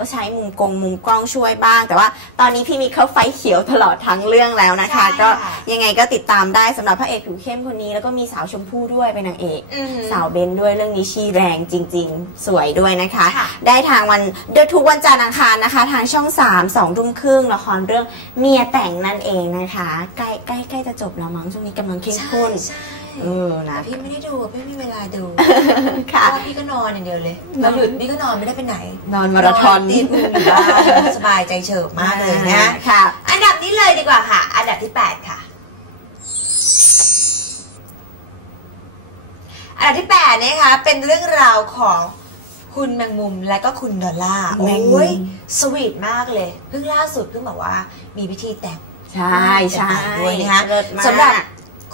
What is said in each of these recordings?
ก็ใช้มุมกงมุมกล้องช่วยบ้าง แต่ว่าตอนนี้พี่มิกเขาไฟเขียวตลอดทั้งเรื่องแล้วนะคะ ใช่ค่ะ ก็ยังไงก็ติดตามได้สำหรับพระเอกผิวเข้มคนนี้แล้วก็มีสาวชมพู่ด้วยเป็นนางเอก อือหือสาวเบนด้วยเรื่องนี้ชีแรงจริง ๆ สวยด้วยนะคะ ค่ะ ได้ทางวันเดือนทุกวันจันทร์อังคารนะคะ ทางช่อง 3 2ทุ่มครึ่งละครเรื่องเมียแต่งนั่นเองนะคะ ใกล้ใกล้ใกล้จะจบแล้วมั้งช่วงนี้กำลังเข้มข้น ใช่ เออนะแต่พี่ไม่ได้ดูพี่ไม่มีเวลาดูเพค่ะราะว่าพี่ก็นอนอย่างเดียวเลยวันหยุดพี่ก็นอนไม่ได้ไปไหน นอนมาราธอนติดมืออยู่บ้านสบายใจเฉิบมากเลยนะค่ะ อันดับนี้เลยดีกว่าค่ะ อันดับที่ 8 ค่ะ อันดับที่8นะคะเป็นเรื่องราวของคุณแมงมุมและก็คุณดอลล่าร์แมงมุมโอ้ยสวีทมากเลย เพิ่งล่าสุดเพิ่งบอกว่ามีพิธีแต่งใช่ใช่ด้วยนะคะเลิศมากสำหรับ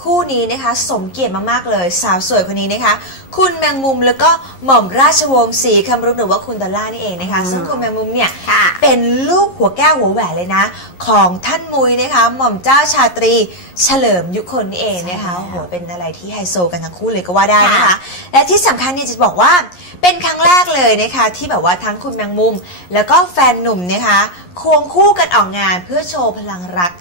คู่นี้นะคะสมเกียรติมากๆเลย สาวสวยคนนี้นะคะ คุณแมงมุมแล้วก็หม่อมราชวงศ์ศรีคำรุหรือว่าคุณดอลล่าร์นี่เองนะคะซึ่งคุณแมงมุมเนี่ยค่ะเป็นลูกหัวแก้วหัวแหวนเลยนะ ของท่านมุยนะคะหม่อมเจ้าชาตรีเฉลิมยุคนนี่เองนะคะใช่โอ้โหเป็นอะไรที่ไฮโซกันทั้งคู่เลยก็ว่าได้นะคะค่ะและที่สำคัญเนี่ยจะบอกว่าเป็นครั้งแรกเลยนะคะ ที่แบบว่าทั้งคุณแมงมุม แล้วก็แฟนหนุ่มนะคะควงคู่กันออกงานเพื่อโชว์พลังรัก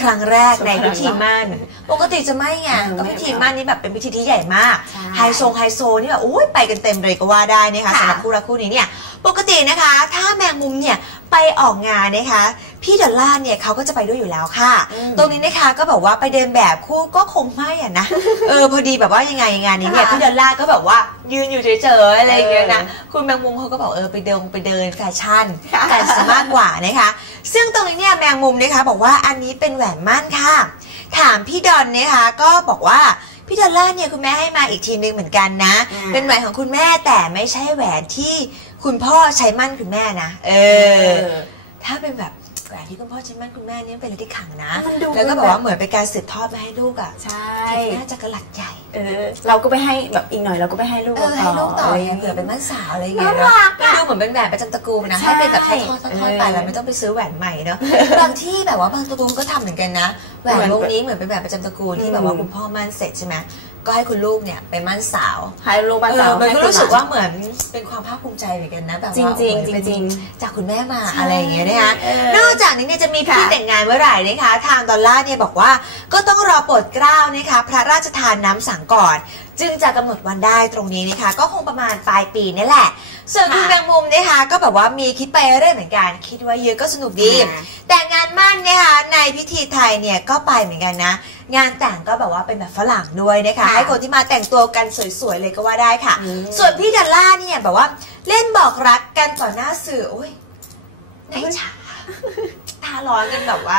ครั้งแรกในพิธีมั่น ปกติจะไม่ไงเออก็ไม่พิธีมั่นนี่แบบเป็นพิธีที่ใหญ่มากใช่ไฮโซไฮโซนี่แบบอุ้ยไปกันเต็มเลยก็ว่าได้นะคะค่ะสำหรับคู่รักคู่นี้เนี่ย ปกตินะคะ ถ้าแมงมุมเนี่ย ไปออกงานนะคะ พี่ดอลล่าร์เนี่ยเขาก็จะไปด้วยอยู่แล้วค่ะอืมตรงนี้นะคะก็แบบว่าไปเดินแบบคู่ก็คงไม่อะนะเออพอดีแบบว่ายังไงงานนี้เนี่ยค่ะพี่ดอลล่าร์ก็แบบว่ายืนอยู่เฉยๆอะไรอย่างเงี้ยนะเออคุณแมงมุมเขาก็บอกเออไปเดินไปเดินแฟชั่นค่ะกันซะมากกว่านะคะ ซึ่งตรงนี้เนี่ยแมงมุมนะคะบอกว่าอันนี้เป็นแหวนมั่นค่ะ ถามพี่ดอนนะคะก็บอกว่าพี่ดอลล่าร์เนี่ยคุณแม่ให้มาอีกทีนึงเหมือนกันนะอ่าเป็นแหวนของคุณแม่แต่ไม่ใช่แหวนที่ คุณพ่อใช้มั่นคุณแม่นะเออ ถ้าเป็นแบบแหวนที่คุณพ่อใช้มั่นคุณแม่เนี่ยเป็นอะไรที่ขลังนะ มันดูแล้วก็แบบว่าเหมือนเป็นการสืบทอดมาให้ลูกอะใช่น่าจะกระหลัดใหญ่เออเราก็ไปให้แบบอีกหน่อยเราก็ไปให้ลูกเอเราอให้ลูกต่ออะไรไงย่างเผื่งี้อเป็นมั่นสาวอะไรอย่างเงี้น่ายรักอะดูเหมือนเป็นแหวนประจำตระกูลนะใช่ให้เป็นแบบทอดๆทอดๆเออไปแล้วไม่ต้องไปซื้อแหวนใหม่เนาะบางที่แบบว่าบางตระกูลก็ทำเหมือนกันนะแหวนวงนี้เหมือนเป็นแหวนประจำตระกูลที่แบบว่าอืมคุณพ่อมั่นเสร็จใช่ไหม ก็ให้คุณลูกเนี่ยไปมั่นสาวให้ลูกบ้านเอสาวอมันก็ให้รู้สึกคนหลว่าเหมือนเป็นความภาคภูมิใจเหมือนกันนะแบบว่าจริงๆโอ้โหเป็นจริงจากคุณแม่มาใช่อะไรอย่างเงี้ยนะคะเออนอกจากนี้เนี่ยจะมีพิธีค่ะแต่งงานเมื่อไหร่นะคะ ทางดอลลาร์เนี่ยบอกว่าก็ต้องรอโปรดเกล้านะคะพระราชทานน้ำสังก่อนจึงจะกำหนดวันได้ตรงนี้นะคะ ก็คงประมาณปลายปีนี่แหละ ส่วนคุณค่ะแมงมุมนะคะ ก็แบบว่ามีคิดไปเรื่อยเหมือนกัน คิดว่าเยอะก็สนุกดีอ่าแต่งานมั่นนะคะในพิธีไทยเนี่ยก็ไปเหมือนกันนะ งานแต่งก็แบบว่าเป็นแบบฝรั่งด้วยนะคะค่ะให้คนที่มาแต่งตัวกันสวยๆเลยก็ว่าได้ค่ะอืมส่วนพี่ดัลล่าเนี่ยแบบว่าเล่นบอกรักกันต่อหน้าสื่อโอ้ยในฉาตาร้อนกันแบบว่า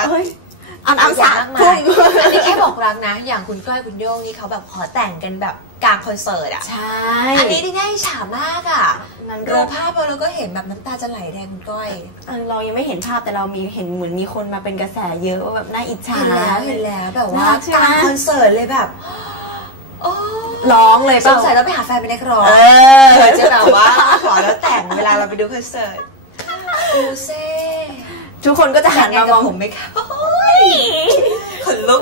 เฮ้ยอันอันสามเยอะทุ่มามกมายอันนี้แค่บอกรักนะ อย่างคุณก้อยคุณโย่งนี่เขาแบบขอแต่งกันแบบกลางคอนเสิร์ตอะ ใช่ อันนี้นี่น่าอิจฉามากอะมันดูรูปภาพเราแล้วก็เห็นแบบน้ำตาจะไหลแทนคุณก้อยเออเรายังไม่เห็นภาพแต่เรามีเห็นเหมือนมีคนมาเป็นกระแสเยอะว่าแบบน่าอิจฉาเห็นแล้วเห็นแล้วแบบว่าน่ารักใช่ไหมกลางคอนเสิร์ตเลยแบบโอ้ร้องเลยสเปล่างสัยเราไปหาแฟนเป็นนักร้องเอเอออจะแบบว่าขอแล้วแต่งเวลาเราไปดูคอนเสิร์ตอูเซ่ทุกคนก็จะหันแต่งงามานมกับองผมไหมคะโอ้ย ขนลุก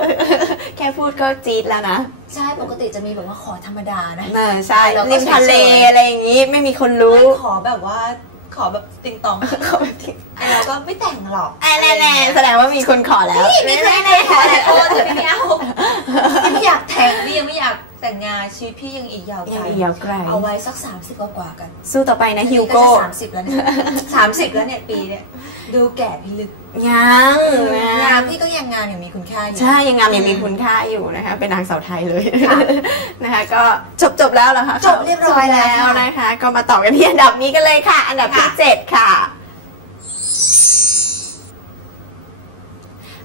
แค่พูดก็จี๊ดแล้วนะ ใช่ปกติจะมีแบบว่าขอธรรมดานะน่าใช่เราก็ริมทะเลเฉยๆ อะไรอย่างงี้ไม่มีคนรู้ขอแบบว่าขอแบบติงตองเขาแบบที่ไอ้เราก็ไม่แต่งหรอกไอ้แน่ๆแสดงว่ามีคนขอแล้ว นี่มีคนแต่งขอแต่โอ้แต่ไม่เอายังไม่อยากแต่งพี่ยังไม่อยาก แต่งงานชีวิตพี่ยังอีกยาวไกยัลงอีกยาวไกล เอาไว้สัก 30 กว่าๆกัน สู้ต่อไปนะฮิวโก้สามสิบแล้วเนี่ยสามสิบแล้วเนี่ยปีเนี่ยดูแก่พิลึกยังงานพี่ก็ยังงานอย่างมีคุณค่าอยู่ใช่ยังงามยังมีคุณค่าอยู่นะคะเป็นนางสาวไทยเลยค่ะนะคะ ก็จบจบแล้วเหรอคะจบเรียบร้อยแล้วจบนะคะ ก็มาต่อกันที่อันดับนี้กันเลยค่ะ อันดับที่ค่ะเจ็ดค่ะ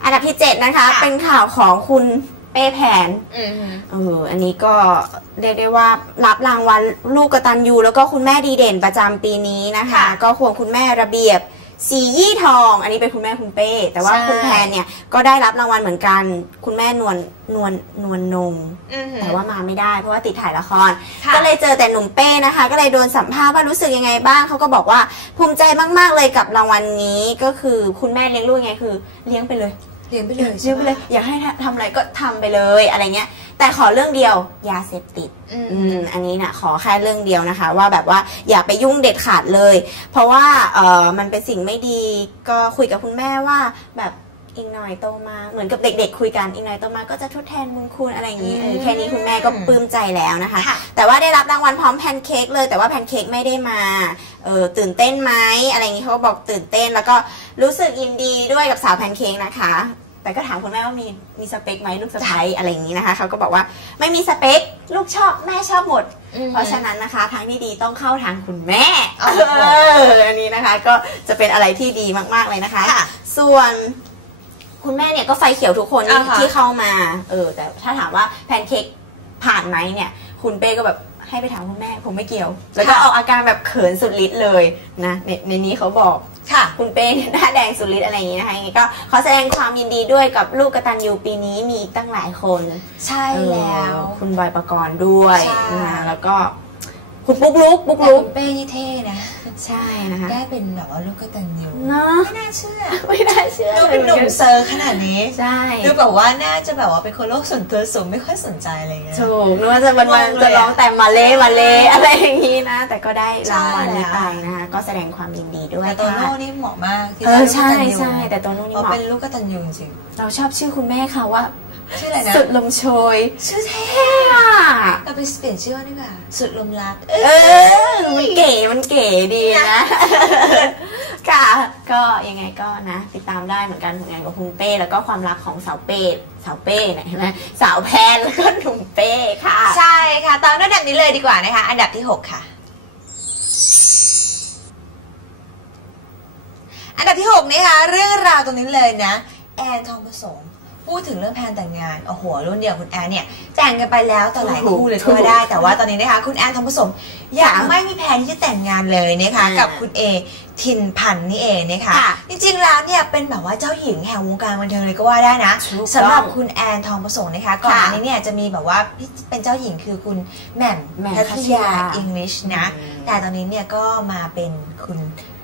อันดับที่เจ็ดนะคะค่ะเป็นข่าวของคุณ เป้แผนอืมเอออันนี้ก็เรียกได้ว่ารับรางวัลลูกกตัญญูแล้วก็คุณแม่ดีเด่นประจำปีนี้นะคะค่ะก็ควงคุณแม่ระเบียบสียี่ทอง อันนี้เป็นคุณแม่คุณเป้ แต่ว่าใช่คุณแพนเนี่ยก็ได้รับรางวัลเหมือนกัน คุณแม่นวลนวลนวลนงอืมแต่ว่ามาไม่ได้เพราะว่าติดถ่ายละครค่ะก็เลยเจอแต่หนุ่มเป้นะคะ ก็เลยโดนสัมภาษณ์ว่ารู้สึกยังไงบ้างเขาก็บอกว่าภูมิใจมาก ๆ เลยกับรางวัลนี้ก็คือคุณแม่เลี้ยงลูกยังไงคือ เลี้ยงไปเลย เรียนไปเลยเลี้ยงไปเลย อยากให้ทำอะไรก็ทำไปเลยอะไรเงี้ย แต่ขอเรื่องเดียวยาเสพติดอืมอืมอันนี้นะขอแค่เรื่องเดียวนะคะ ว่าแบบว่าอย่าไปยุ่งเด็ดขาดเลย เพราะว่าเออมันเป็นสิ่งไม่ดีก็คุยกับคุณแม่ว่าแบบ อีกหน่อยโตมา เหมือนกับเด็กๆคุยกันอีกหน่อยโตมาก็จะทดแทนบุญคุณอะไรอย่างนี้เออแค่นี้คุณแม่ก็ปลื้มใจแล้วนะคะค่ะแต่ว่าได้รับรางวัลพร้อมแพนเค้กเลย แต่ว่าแพนเค้กไม่ได้มาเออตื่นเต้นไหมอะไรอย่างนี้เขาก็บอกตื่นเต้น แล้วก็รู้สึกยินดีด้วยกับสาวแพนเค้กนะคะแต่ก็ถามคุณแม่ว่ามีมีสเปคไหมลูกสะใภ้อะไรอย่างนี้นะคะเขาก็บอกว่าไม่มีสเปคลูกชอบแม่ชอบหมด เพราะฉะนั้นนะคะทางที่ดีต้องเข้าทางคุณแม่โอ้โหเอออันนี้นะคะ ก็จะเป็นอะไรที่ดีมากๆเลยนะคะค่ะส่วน คุณแม่เนี่ยก็ไฟเขียวทุกคนอ่าฮะที่เข้ามา เออ แต่ถ้าถามว่าแพนเค้กผ่านไหมเนี่ย คุณเป้ก็แบบให้ไปถามคุณแม่ผมไม่เกี่ยว แล้วก็เอาอาการแบบเขินสุดฤทธิ์เลยนะในในนี้เขาบอก ค่ะ คุณเป้เนี่ยหน้าแดงสุดฤทธิ์อะไรอย่างนี้นะคะยังไงก็ขอแสดงความยินดีด้วยกับลูกกตันยูปีนี้มีอีกตั้งหลายคน ใช่แล้ว เออคุณบอยประกรณ์ด้วยใช่ นะแล้วก็ คุณปุ๊กลุกปุ๊กแต่ลุคุกณเป้นี่เท่นะ ใช่นะคะ ได้เป็นแบบว่าลูกกตัญญูเนาะไม่น่าเชื่อไม่น่าเชื่อดูเป็นหนุ่มเซอร์ขนาดนี้ใช่ดูแบบว่าน่าจะแบบว่าเป็นคนโลกส่วนตัวสูงไม่ค่อยสนใจอะไรเงี้ย ถูกนึกว่าจะวันวันงงเลยอะจะร้องแต่มาเล่มาเล่อะไรอย่างนี้นะ แต่ก็ได้รางวัลใช่นี้แล้วไปนะคะ ก็แสดงความยินดีด้วยแต่โตโน่ค่ะนี่เหมาะมากที่เอได้อลูกกใช่ตัญญูใช่แต่โตัวนู้นนี่เขาเหมาะเป็นลูกกตัญญูจริง เราชอบชื่อคุณแม่เขาว่าๆ ชื่ออะไรนะ สุดลมโชย ชื่อเท่เท่อะเราไปเปลี่ยนชื่อว่าดีกว่าสุดลมรักเออ มันเก๋มันเก๋ดีนะ ค่ะ ก็ยังไงก็นะ ติดตามได้เหมือนกันผลงานกับคุณเป้ แล้วก็ความรักของสาวเป้สาวเป้เนี่ยเห็นไหมสาวแพนแล้วก็หนุ่มเป้ค่ะ ใช่ค่ะ ตามด้วยอันดับนี้เลยดีกว่านะคะ อันดับที่ 6 ค่ะอันดับที่ 6 นะคะ เรื่องราวตรงนี้เลยนะ แอนทองผสม พูดถึงเรื่องแพลนแต่งงานโอ้โหรุ่นเดียวคุณแอนเนี่ยแต่งกันไปแล้วต่อหลายคู่เลยก็ว่าได้ แต่ว่าตอนนี้นะคะ คุณแอนทองผสมยังไม่มีแผนที่จะแต่งงานเลยนะคะอ่ากักับคุณเอทินพันธ์นี่เองนะคะค่ะจริงๆแล้วเนี่ยเป็นแบบว่าเจ้าหญิงแห่งวงการบันเทิงเลยก็ว่าได้นะถูกต้องสำหรับคุณแอนทองผสมนะคะก่อนหน้าค่ะนี้เนี่ยจะมีแบบว่าที่เป็นเจ้าหญิงคือคุณแหม่มแหม่มพัทพัทยายาอังกฤษนะอืมแต่ตอนนี้เนี่ยก็มาเป็นคุณ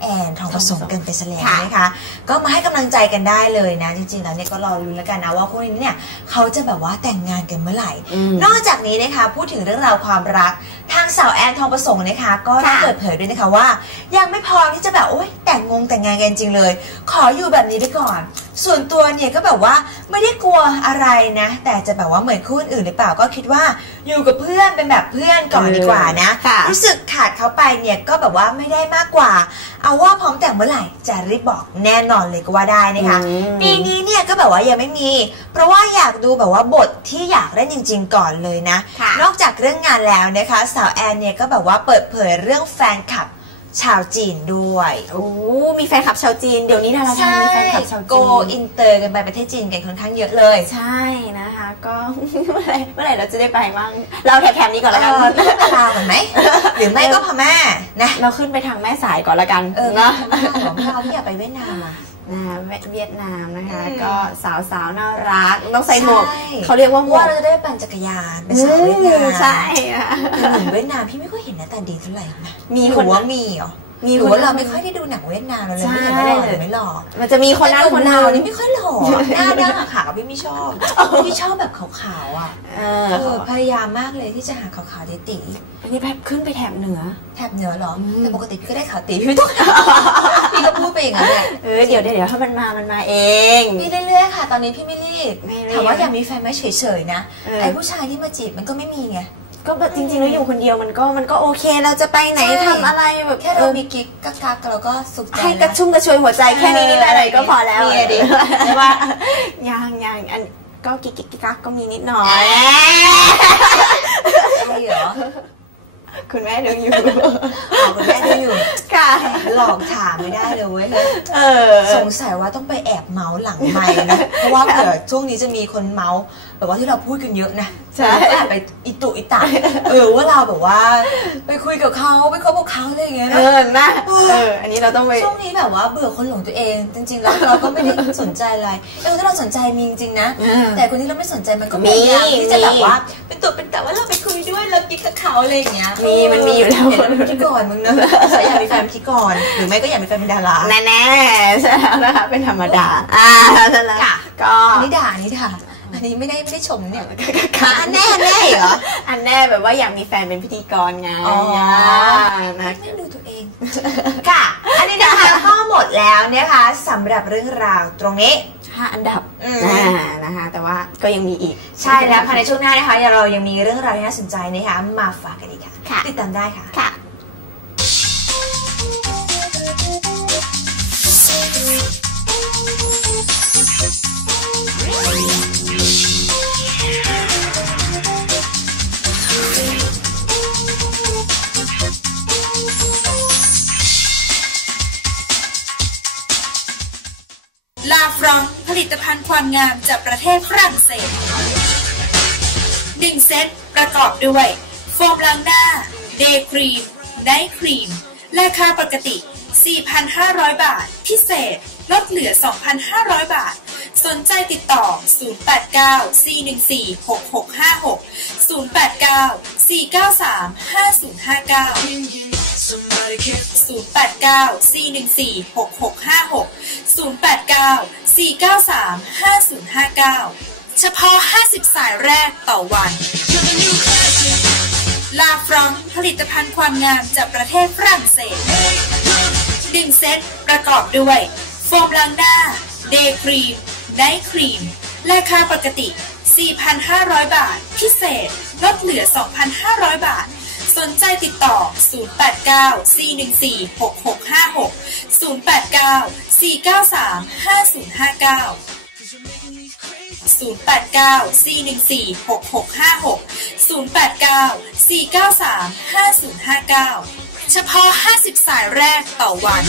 แอนทองผสมกันไปซะแล้วค่ะนะคะ ก็มาให้กำลังใจกันได้เลยนะ จริงๆแล้วเนี่ยก็รอรุ้นแล้วกันนะว่าคู่นี้เนี่ยเขาจะแบบว่าแต่งงานกันเมื่อไหร่อืมนอกจากนี้นะคะพูดถึงเรื่องราวความรักทางสาวแอนทองประสงค์นะคะ ก็ได้ค่ะเปิดเผยด้วยนะคะว่า ยังไม่พร้อมที่จะแบบโอ๊ยแต่ง งงแต่งงานกันจริงเลย ขออยู่แบบนี้ไปก่อน ส่วนตัวเนี่ยก็แบบว่าไม่ได้กลัวอะไรนะ แต่จะแบบว่าเหมือนคู่อื่นหรือเปล่าก็คิดว่าอยู่กับเพื่อนเป็นแบบเพื่อนก่อนดีกว่านะค่ะรู้สึกขาดเขาไปเนี่ยก็แบบว่าไม่ได้มากกว่า เอาว่าพร้อมแต่งเมื่อไหร่จะรีบบอกแน่นอนเลยก็ว่าได้นะคะอืมปีนี้เนี่ยก็แบบว่ายังไม่มี เพราะว่าอยากดูแบบว่าบทที่อยากเล่นจริง ๆ ก่อนเลยนะค่ะนอกจากเรื่องงานแล้วนะคะสาวแอนเนี่ยก็แบบว่าเปิดเผยเรื่องแฟนคลับ ชาวจีนด้วยโอ้มีแฟนคลับชาวจีน เดี๋ยวนี้ดาราไทยมีแฟนคลับชาวโกจีนอินเตอร์กันไปประเทศจีนกันค่อนข้างเยอะเลย ใช่นะคะ ก็เมื่อไหร่เมื่อไหร่เราจะได้ไปมั่งเราแถบๆนี้ก่อนเอแล้วกันอเลือกลาวเหมือนไหมหรือไม่ก็พม่านะ เราขึ้นไปทางแม่สายก่อนละกันเออเนาะพม่าเหรอพม่าพี่อยากไปเวียดนามอะ นะเวียดนามนะคะอืมก็สาวสาวๆน่ารัก ต้องใส่หมวกใช่เขาเรียกว่าหมวว่ากเราจะได้ปั่นจักรยานเป็นสาวเวียดนามใช่อะแต่หนุ่มเวียดนามพี่ไม่ค่อยเห็นหน้าตาดีเท่าไหร่นะมีหครืนอว่ามีเหรอมีหรือคนว่าเราไม่ค่อยได้ดูหนังเวียดนามเราเลยไม่เห็นว่าหล่อหรือไม่หล่อมันจะมีคนนั้นแต่คนหนั้เรานนี่ไม่ค่อยหล่อหน้าด้านขาวๆพี่ไม่ชอบพี่ชอบแบบขาวๆอะเอเอออพยายามมากเลยที่จะหาขาวๆตีอันนี้แบบขึ้นไปแถบเหนือๆแถบเหนือเหรออืมแต่ปกติพี่ก็ได้ขาวตีพี่ไม่ต้อง เออเดี๋ยวเดี๋ยวเดี๋ยวถ้ามันมามันมาเองพี่เรื่อยๆค่ะ ตอนนี้พี่ไม่รีบไม่รีบถามว่าอยากมีแฟนไหมเฉยๆนะเออไอ้ผู้ชายที่มาจีบมันก็ไม่มีไงก็แบบจริงๆแล้วอยู่คนเดียวมันก็มันก็โอเคเราจะไปไหนใช่ทำอะไรแบบแค่เรามีกิ๊กกักๆเราก็สุขใจให้กแล้ระวชุ่มกระชวยหัวใจแค่นี้นิดหน่อยก็พอแล้วมีอะดิใช่ปะยังยังอันก็กิ๊กกิ๊กกักก็มีนิดหน่อยใช่เหรอ คุณแม่ดูอยู่อ๋อคุณแม่ดูอยู่ ค่ะ หลอกถามไม่ได้เลยเว้ยเฮ้ยเออ สงสัยว่าต้องไปแอบเมาส์หลังไมค์นะ เพราะว่าเผื่อช่วงนี้จะมีคนเมาส์ แบบว่าที่เราพูดกันเยอะนะใช่แล้วก็แอบไปอิตุอิตะเออว่าเราแบบว่า ไปคุยกับเขาไปคบกับเขาอะไรอย่างเงี้ยเอนะอนะเอออันนี้เราต้องไปช่วงนี้แบบว่าเบื่อคนหลงตัวเอง จริง ๆ แล้วเราก็ไม่ได้สนใจอะไรเออถ้าเราสนใจมีจริงๆนะอืมแต่คนที่เราไม่สนใจมันก็มีพยายามที่จะแบบมีว่าเป็นตัวเป็นตะว่าเราไปคุยด้วยเรากินกับเขาอะไรอย่างเงี้ยมีมันมีอยู่แล้วเห็นแล้วมันคิดก่อนมึงนะสายอยากมีแฟนเป็นคิดก่อนหรือไม่ก็อยากมีแฟนเป็นดาราแน่ๆใช่แล้วนะคะเป็นธรรมดาอ่าใช่แล้วค่ะก็อันนี้ด่าอันนี้ด่า อันนี้ไม่ได้ไม่ได้ชมเนี่ยค่ะอันแน่อันแน่เหรอ อันแน่แบบว่าอยากมีแฟนเป็นพิธีกรไงอ๋อนะไม่ดูตัวเอง ค่ะ อันนี้นะคะก็หมดแล้วนะคะสำหรับเรื่องราวตรงนี้ห้าอันดับอืมอ่านะคะ แต่ว่าก็ยังมีอีก ใช่แล้วค่ะในช่วงหน้านะคะเรายังมีเรื่องราวที่น่าสนใจนะคะมาฝากกันอีกค่ะค่ะติดตามได้ค่ะ ลิตภัณฑ์ความงามจากประเทศฝรั่งเศส 1 เซตประกอบด้วย โฟมล้างหน้า เดย์ครีม ไนท์ครีม ราคาปกติ 4,500 บาท พิเศษ ลดเหลือ 2,500 บาท สนใจติดต่อ 089 414 6656 089 493 5059 089 414 6656 089 493 5059 เฉพาะ 50 สายแรกต่อวัน ลาฟรองผลิตภัณฑ์ความงามจากประเทศฝรั่งเศส1เซตประกอบด้วย โฟมล้างหน้า เดย์ครีม ไนท์ครีม ราคาปกติ 4,500 บาท พิเศษ ลดเหลือ 2,500 บาท สนใจติดต่อ 089 414 6656 089 493 5059 089 414 6656 089 493 5059 เฉพาะ 50 สายแรกต่อวัน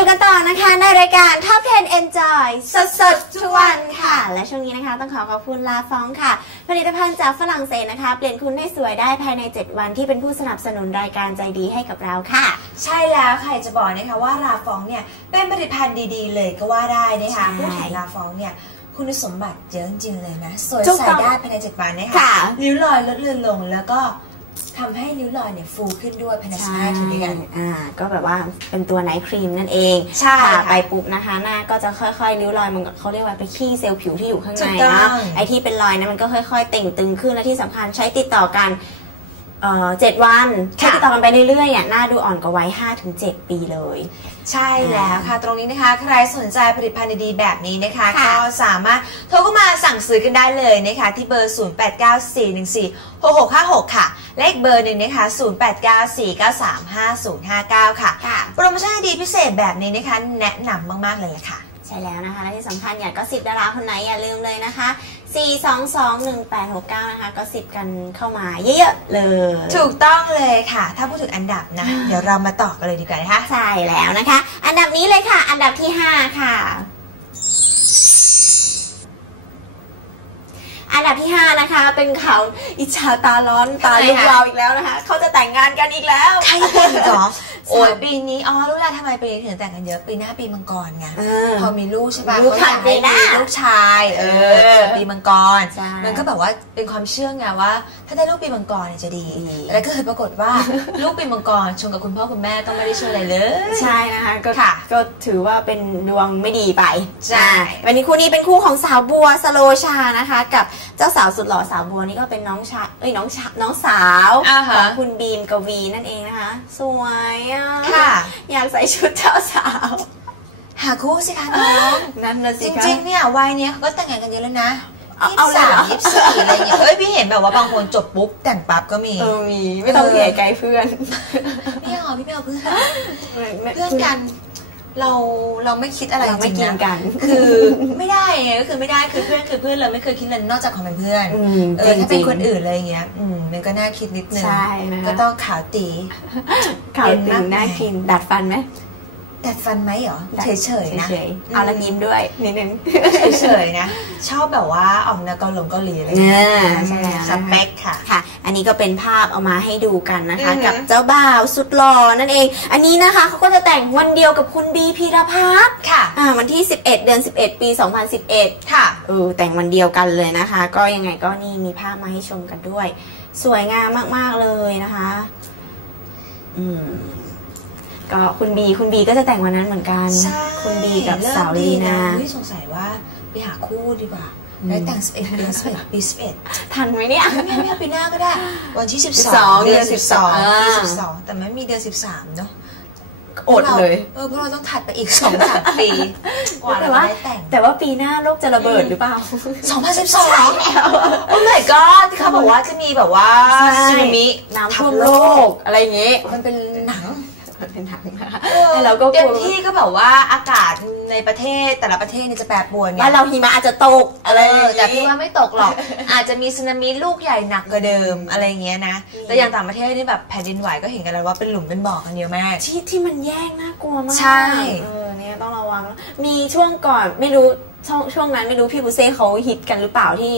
อยู่กันต่อนะคะในรายการ Top 10 Enjoy สดสดๆทุกวันค่ะ และช่วงนี้นะคะต้องขอขอบคุณลาฟองค่ะ ผลิตภัณฑ์จากฝรั่งเศสนะคะ เปลี่ยนคุณให้สวยได้ภายใน 7 วันที่เป็นผู้สนับสนุนรายการใจดีให้กับเราค่ะ ใช่แล้วค่ะอยากจะบอกนะคะว่าลาฟองเนี่ยเป็นผลิตภัณฑ์ดีๆ เลยก็ว่าได้นะคะใช่พูดถึงลาฟองเนี่ยคุณสมบัติเยอะจริงๆเลยนะ สวยถูกใส่ต้องได้ภายในเจ็ดวันนะคะค่ะริ้วรอยลดเลือนลงแล้วก็ ทำให้ริ้วรอยเนี่ยฟูขึ้นด้วยภายในสิบห้าทีเดียวอ่า ก็แบบว่าเป็นตัวไนท์ครีมนั่นเองใช่ทาค่ะไปปุ๊บนะคะ หน้าก็จะค่อยๆริ้วรอยมันก็เขาเรียกว่าไปขี้เซลล์ผิวที่อยู่ข้างในถูกต้นะองไอที่เป็นรอยนะมันก็ค่อยๆ เต่งตึงขึ้นและที่สำคัญใช้ติดต่อกัน เอ่อเจ็ดวันใช้ติดต่อกันไปเรื่อยๆอะหน้าดูอ่อนกว่าวัยห้าถึงเจ็ดปีเลย ใช่แล้วค่ะ ตรงนี้นะคะ ใครสนใจผลิตภัณฑ์ดีๆแบบนี้นะคะค่ะก็สามารถโทรเข้ามาสั่งซื้อกันได้เลยนะคะ ที่เบอร์ 0894146656 ค่ะ เลขเบอร์หนึ่งนะคะ 0894935059 ค่ะค่ะโปรโมชั่นดีๆพิเศษแบบนี้นะคะ แนะนำมากๆเลยล่ะค่ะ ใช่แล้วนะคะ และที่สำคัญอยากก็สิบดาราคนไหนอย่าลืมเลยนะคะ 4 2 2 1 8 6 9 นะคะ ก็สิบกันเข้ามาเยอะๆเลย ถูกต้องเลยค่ะ ถ้าพูดถึงอันดับนะ เดี๋ยวเรามาต่อกันเลยดีกว่านะคะ ใช่แล้วนะคะ อันดับนี้เลยค่ะ อันดับที่ 5 ค่ะ อันดับที่ 5 นะคะ เป็นข่าวอิจฉาตาร้อนตาลุกทำไมคะวาวอีกแล้วนะคะ เขาจะแต่งงานกันอีกแล้ว ใครแต่งเหรอ โอ้ยปีนี้อ๋อรู้แล้วทำไมปีนี้ถึงแต่งกันเยอะปีหน้าปีมังกรไงเออพอมีลูกใช่ปะลูกเขาอยากให้ปีหน้ามีลูกชายเอเอออเกิดปีมังกรใช่มันก็แบบว่าเป็นความเชื่อไงว่า ถ้าได้ลูกปีมังกรเนี่ยจะดีดีแล้วก็เลยปรากฏว่าลูกปีมังกรชงกับคุณพ่อคุณแม่ก็ไม่ได้ช่วยอะไรเลย ใช่นะคะก็ค่ะ ก็ถือว่าเป็นดวงไม่ดีไปใช่อ่าวันนี้คู่นี้เป็นคู่ของสาวบัวสโลชานะคะ กับเจ้าสาวสุดหล่อสาวบัวนี่ก็เป็นน้องชายเอ้ยน้องชาน้องสาวอ่าขฮะองคุณบีมกวีนั่นเองนะคะ สวยอะค่ะอยากใส่ชุดเจ้าสาวหาคู่สิคะน้องนั่นนะจสิคะริงๆเนี่ยวัยเนี้ยเขาก็แต่งงานกันเยอะแล้วนะเอา ยี่เอาสิบเลยสาเหรมอยี่สิบสี่อะไรเงี้ยเอ้ยพี่เห็นแบบว่าบางคนจบปุ๊บแต่งปั๊บก็มีเออมีไม่ต้องเออเหี่ยไกลเพื่อนพี่เอาพี่ไม่เอาเพื่อนไม่เพื่อนกันเราเราไม่คิดอะไรเราไม่จริงๆกินกัน คือไม่ได้ไงก็คือไม่ได้คือเพื่อนคือเพื่อนเราไม่เคยคิดเลยนอกจากความเป็นเพื่อนอืมเออถ้าเป็นจริงๆคนอื่นอะไรเงี้ยอืมมันก็น่าคิดนิดนึงใช่นะคะก็ต้องขาวตีข่าวเป็นถึมากงน่าไหมกินดัดฟันไหม ดัดฟันไหมเหรอเฉยเฉยๆนะเฉยๆเอาละยิ้มด้วยนิดนึงเฉยๆนะ ชอบแบบว่าออกแนวเกาหลงเกาหลีอะไรเนี่เงี้ยใช่แล้วนะคะสเปคค่ะค่ะอันอันนี้ก็เป็นภาพเอามาให้ดูกันนะคะอือหือกับเจ้าบ่าวสุดหล่อนั่นเอง อันนี้นะคะเขาก็จะแต่งวันเดียวกับคุณบีพีรพัฒน์ค่ะอ่าวันที่ 11 เดือน 11 ปี 2011 ค่ะเออแต่งวันเดียวกันเลยนะคะ ก็ยังไงก็นี่มีภาพมาให้ชมกันด้วย สวยงามมากๆเลยนะคะ อืม ก็คุณบีคุณบีก็จะแต่งวันนั้นเหมือนกัน ใช่คุณบีกับเริ่มสาวดีลีนะนาอุ๊ยสงสัยว่าไปหาคู่ดีกว่าแล้วแต่ง11เดือน11ปี11ทันไหมเนี่ยไม่ไม่ปีหน้าก็ได้ วันที่ 12 12เดือนเดือน 12อ่าปี12 แต่ไม่มีเดือน 13 เนาะอดเลย เออเพราะเราต้องถัดไปอีก2-3ปีกว่าเราแต่จะว่าได้แต่ง แต่ว่าปีหน้าโลกจะระเบิดหรือเปล่า 2012โอ้ my god ที่เขาบอกว่าจะมีแบบว่าใช่สึนามิน้ำท่วมโลกอะไรอย่างงี้ มันเป็นหนัง มันเป็นหนังนะคะแล้วเราก็กเต็ลัมวที่ก็แบบว่าอากาศในประเทศแต่ละประเทศเนี่ยจะแปรปรวนไง ว่าเราหิมะอาจจะตกเออะไรออย่างแต่งี้พี่ว่าไม่ตกหรอก อาจจะมีสึนามิลูกใหญ่หนักกว่าเดิมอะไรอย่างเงี้ยนะแต่อย่างต่างประเทศนี่แบบแผ่นดินไหวก็เห็นกันแล้วว่าเป็นหลุมเป็นบ่อกันเยอะมาก ที่ที่มันแย่งน่ากลัวมากใช่ เออเนี่ยต้องระวัง มีช่วงก่อนไม่รู้ช่วงช่วงนั้นไม่รู้พี่บุเซ่เขาฮิตกันหรือเปล่าที่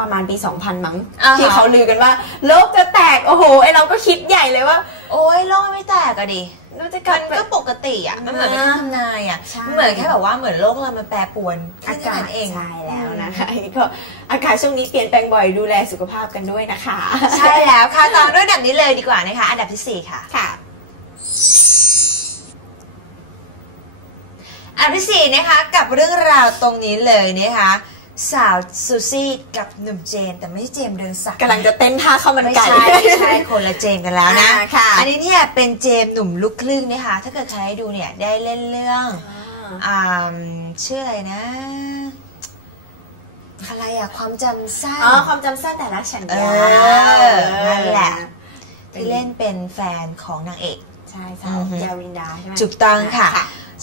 ประมาณปี 2000 มั้ง อ่าฮะ ที่เขาลือกันว่า โลกจะแตก โอ้โหไอเราก็คิดใหญ่เลยว่าโอ้ยโลกไม่แตกอะดิ เราจะกลัมับนแบก็บ ปกติอะ มันเหมือนเป็นนะคำนายอะใช่ มันเหมือนแค่แบบว่าเหมือนโลกเรามันแปรปรวนอากาศแค่นั้นเอง ใช่แล้วนะคะก็อากาศช่วงนี้เปลี่ยนแปลงบ่อยดูแลสุขภาพกันด้วยนะคะ ใช่แล้วค่ะต่อด้วยอันดับนี้เลยดีกว่านะคะ อันดับที่สี่ค่ะ ค่ะ อันดับที่สี่นะคะกับเรื่องราวตรงนี้เลยนะคะ สาวซูซี่กับหนุ่มเจมส์แต่ไม่ใช่เจมส์เดินสักกำลังจะเต้นท่าข้าวมันไม่ไก่ ใช่ไม่ใช่คนละเจมส์กันแล้วนะอ่าค่ะ อันนี้เนี่ยเป็นเจมส์หนุ่มลูกครึ่งนะคะ ถ้าเกิดใครให้ดูเนี่ยได้เล่นเรื่องอ่าชื่ออะไรนะอะไรอะความจำสั้น อ๋อความจำสั้นแต่รักฉันเอยาวอนั่นแหละ ที่เล่นเป็นแฟนของนางเอก ใช่สาวอือฮึ ยาวินดาใช่ไหม ถูกต้องค่ะ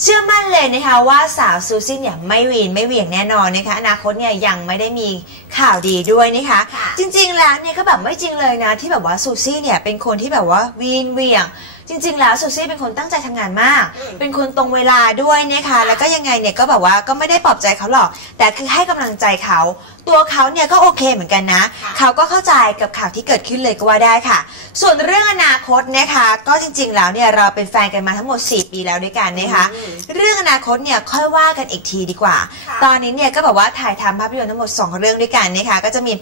เชื่อมั่นเลยนะคะว่าสาวซูซี่เนี่ยไม่วีนไม่เหวี่ยงแน่นอนนะคะอนาคตเนี่ยยังไม่ได้มีข่าวดีด้วยนะคะค่ะจริงๆแล้วเนี่ยก็แบบไม่จริงเลยนะที่แบบว่าซูซี่เนี่ยเป็นคนที่แบบว่าวีนเหวี่ยง จริง ๆ แล้วซูซี่เป็นคนตั้งใจทำงานมากอืมเป็นคนตรงเวลาด้วยนะคะแล้วก็ยังไงเนี่ยก็แบบว่าก็ไม่ได้ปลอบใจเขาหรอก แต่คือให้กำลังใจเขา ตัวเขาเนี่ยก็โอเคเหมือนกันนะค่ะเขาก็เข้าใจกับข่าวที่เกิดขึ้นเลยก็ว่าได้ค่ะ ส่วนเรื่องอนาคตนะคะก็จริง ๆ แล้วเนี่ยเราเป็นแฟนกันมาทั้งหมด 4 ปีแล้วด้วยกันนะคะอืมเรื่องอนาคตเนี่ยค่อยว่ากันอีกทีดีกว่าค่ะตอนนี้เนี่ยก็แบบว่าถ่ายทำภาพยนตร์ทั้งหมด 2 เรื่องด้วยกันนะคะก็จะมี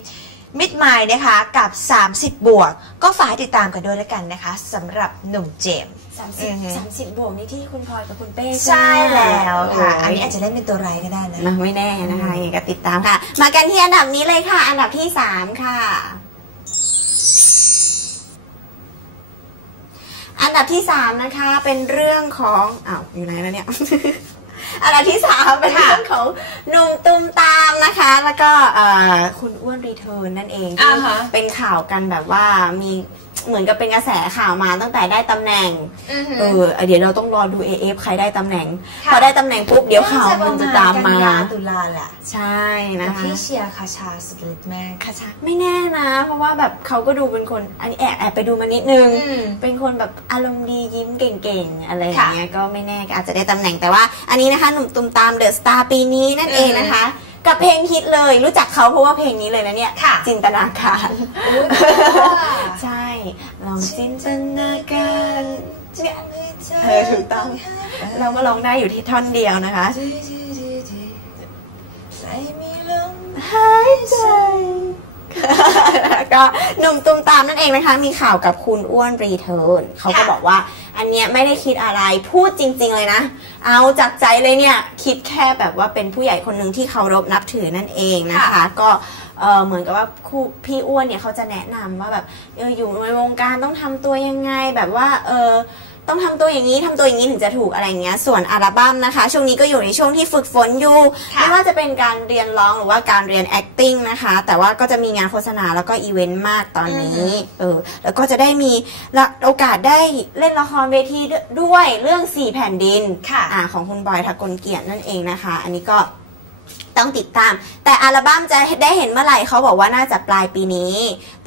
มิดไมล์นะคะกับ 30 บวก ก็ฝากให้ติดตามกันด้วยแล้วกันนะคะสำหรับหนุ่มเจมส์สามอืสิบอฮึสามสิบบวกนี่ที่คุณพลอยกับคุณเป้ใช่แล้วค่ะโอันนี้อาจจะเล่นเป็นตัวร้ายก็ได้นะมาไม่แน่นะคะยังไงก็ติดตามค่ะ มากันที่อันดับนี้เลยค่ะ อันดับที่สามค่ะ อันดับที่สามนะคะเป็นเรื่องของอ้าวอยู่ไหนแล้วเนี่ย อันดับที่สามเป็นเรื่องของหนุ่มตุ้มตามนะคะ แล้วก็เอ่อคุณอ้วนรีเทิร์นนั่นเองที่อ่าฮะเป็นข่าวกันแบบว่ามี เหมือนกับเป็นกระแสข่าวมาตั้งแต่ได้ตำแหน่งเออเดี๋ยวเราต้องรอดู AF ใครได้ตำแหน่งค่ะพอได้ตำแหน่งปุ๊บเดี๋ยวข่าวมันจะตามมากันยตุลาแหละใช่นะแต่คะพี่เชียร์คาชาสุดฤทธิ์มากคาชาไม่แน่นะ เพราะว่าแบบเขาก็ดูเป็นคนอันนี้แอบแอบไปดูมานิดนึงอืมเป็นคนแบบอารมณ์ดียิ้มเก่งๆ อะไรอย่าค่ะงเงี้ยก็ไม่แน่ก็อาจจะได้ตำแหน่งแต่ว่า อันนี้นะคะหนุ่มตุมตามเดอะสตาร์ปีนี้นั่นเองนะคะ กับเพลงฮิตเลย รู้จักเขาเพราะว่าเพลงนี้เลยนะเนี่ยค่ะจินตนาการอุ๊ยเพราะว่าใช่ลองจินตนาการเนี่ยเออถูกต้อง เราก็ร้องได้อยู่ที่ท่อนเดียวนะคะหายใจ ก็หนุ่มตุมตามนั่นเองนะคะ มีข่าวกับคุณอ้วนรีเทิร์นเขาก็ค่ะบอกว่า อันเนี้ยไม่ได้คิดอะไรพูดจริง ๆ เลยนะ เอาจากใจเลยเนี่ย คิดแค่แบบว่าเป็นผู้ใหญ่คนหนึ่งที่เคารพนับถือนั่นเองนะคะค่ะก็เออเหมือนกับว่าครูพี่อ้วนเนี่ยเขาจะแนะนำว่าแบบเอออยู่ในวงการต้องทำตัวยังไงแบบว่าเออ ต้องทำตัวอย่างนี้ทำตัวอย่างนี้ถึงจะถูกอะไรเงี้ย ส่วนอัลบั้มนะคะ ช่วงนี้ก็อยู่ในช่วงที่ฝึกฝนอยู่ค่ะไม่ว่าจะเป็นการเรียนร้องหรือว่าการเรียน acting นะคะ แต่ว่าก็จะมีงานโฆษณาแล้วก็อีเวนต์มากตอนนี้ เออ แล้วก็จะได้มีละโอกาสได้เล่นละครเวทีด้วยเรื่องสี่แผ่นดินค่ะอ่าของคุณบอยทะกลเกียรตินั่นเองนะคะ อันนี้ก็ ต้องติดตาม แต่อัลบั้มจะได้เห็นเมื่อไหร่เขาบอกว่าน่าจะปลายปีนี้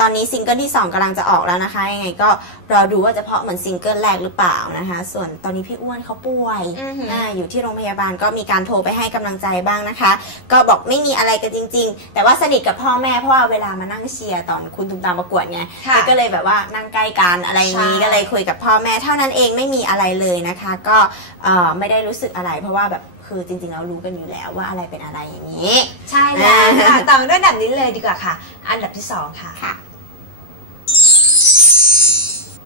ตอนนี้ซิงเกิลที่ 2กำลังจะออกแล้วนะคะ ยังไงก็รอดูว่าจะเพราะเหมือนซิงเกิลแรกหรือเปล่านะคะ ส่วนตอนนี้พี่อ้วนเขาป่วยอือหืออ่าอยู่ที่โรงพยาบาลก็มีการโทรไปให้กำลังใจบ้างนะคะ ก็บอกไม่มีอะไรกันจริง ๆ แต่ว่าสนิทกับพ่อแม่เพราะว่าเวลามานั่งเชียร์ตอนคุณตุมตามประกวดไงค่ะก็เลยแบบว่านั่งใกล้กันอะไรอย่างนี้ใช่ก็เลยคุยกับพ่อแม่เท่านั้นเองไม่มีอะไรเลยนะคะ ก็เอ่อไม่ได้รู้สึกอะไรเพราะว่าแบบ คือจริงๆเรารู้กันอยู่แล้วว่าอะไรเป็นอะไรอย่างนี้ ใช่แล้วค่ะต่อมาด้วยอันดับนี้เลยดีกว่าค่ะ อันดับที่สองค่ะ